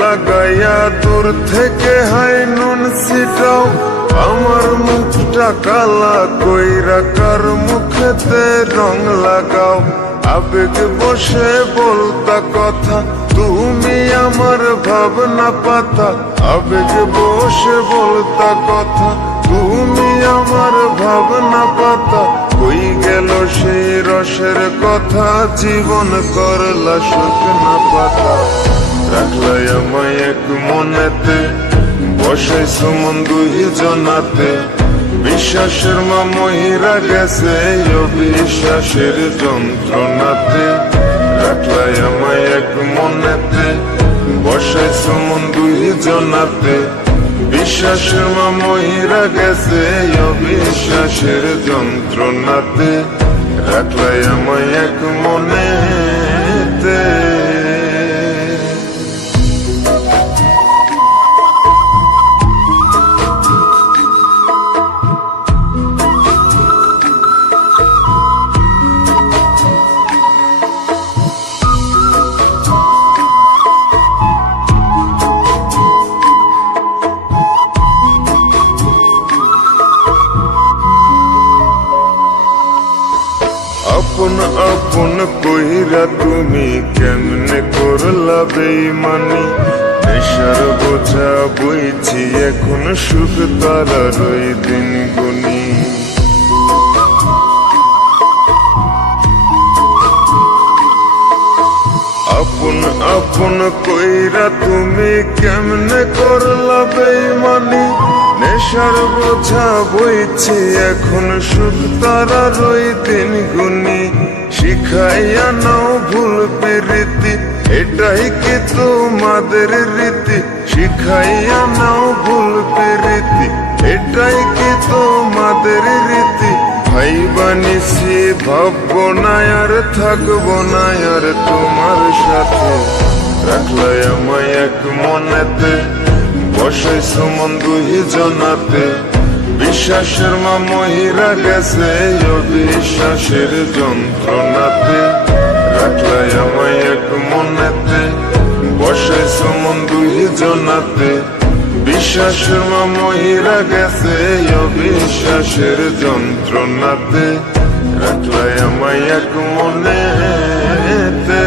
লাগাইয়া দূর থেকে হাই নুন ছিটাও, আমার মুখটা কালা কইরা কার মুখেতে রং লাগাও। আবেগ বসে বলতা কথা, তুমি আমার ভাবনা পাতা। আবেগ বসে বলতা কথা, তুমি আমার ভাবনা পাতা। কই গেল সেই রসের কথা, জীবন করলা শুকনা পাতা। রাখলাই আমায় এক মনেতে, বসাইছো মন দুই জনাতে। বিশ্বাসের মা মহিরা গেছে অবিশ্বাসের যন্ত্রণাতে। রাখলাই আমায় এক মনেতে, বসাইছো মন দুই জনাতে। বিশ্বাসের মা মহিরা গেছে অবিশ্বাসের যন্ত্রণাতে। রাখলাই আমায় এক মনেতে। আপন আপন কইরা তুমি কেমনে করলা বেইমানি। নেশার বোঝা বইছি এখন, সুখ তারার ওই দিন গুনি। আপন আপন কইরা তুমি কেমনে করলা বেইমানি। নেশার বোঝা বইছি এখন, সুখ তারার ওই দিন গুনি। শিখাইয়া নাও ভুল প্রীতি, এটাই কি তোমাদের রীতি। শিখাইয়া নাও ভুল প্রীতি, এটাই কি তোমাদের রীতি। ভাই বানিছি ভাববো না আর থাকবো না আর তোমার সাথে। রাখলাই আমায় এক মনেতে, বসাইছো মন দুই জনাতে। বিশ্বাসের মা মহিরা গেছে অবিশ্বাসের যন্ত্রণাতে। রাখলাই আমায় এক মনেতে, বসাইছো মন দুই জনাতে। বিশ্বাসের মা মহিরা গেছে অবিশ্বাসের যন্ত্রণাতে। রাখলাই আমায় এক মনেতে।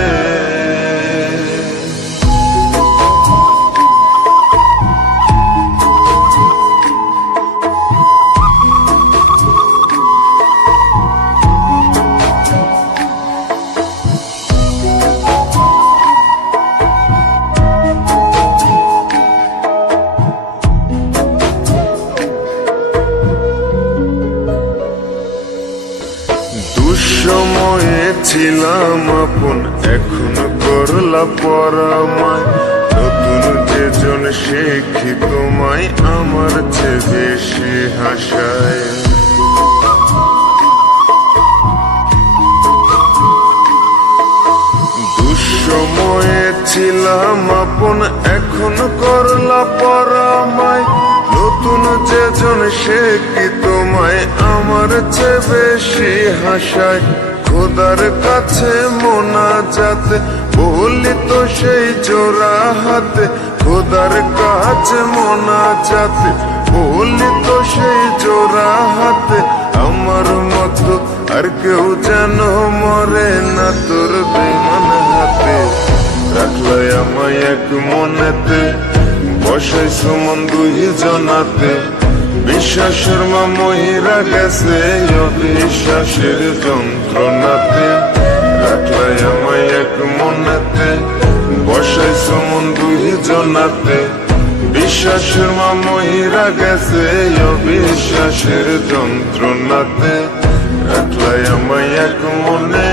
দুঃসময়ে ছিলাম আপন, এখন করলা পরামায়। নতুন যেজন শেখি তোমায়, আমার চেয়ে বেশি হাসায়। দুঃসময়ে ছিলাম আপন, এখন করলা পরামায়। নতুন যেজন শেখি তোমায়, আমার চেয়ে বেশি হাসায়। খোদার কাছে মোনাজাতে বলি তো সেই জোড়া হাতে। খোদার কাছে মোনাজাতে বলি তো সেই জোড়া হাতে। আমার মতো আর কেউ যেন মরে না তোর বেমান হাতে। রাখলাই আমায় এক মনেতে, বসাইছো মন দুই জনাতে। বিশ্বাসের মা মহিরা গেছে অবিশ্বাসের যন্ত্রণাতে। রাখলাই আমায় এক মনেতে, বসাইছো মন দুই জনাতে। বিশ্বাসের মা মহিরা গেছে অবিশ্বাসের যন্ত্রণাতে। রাখলাই আমায় এক মনে।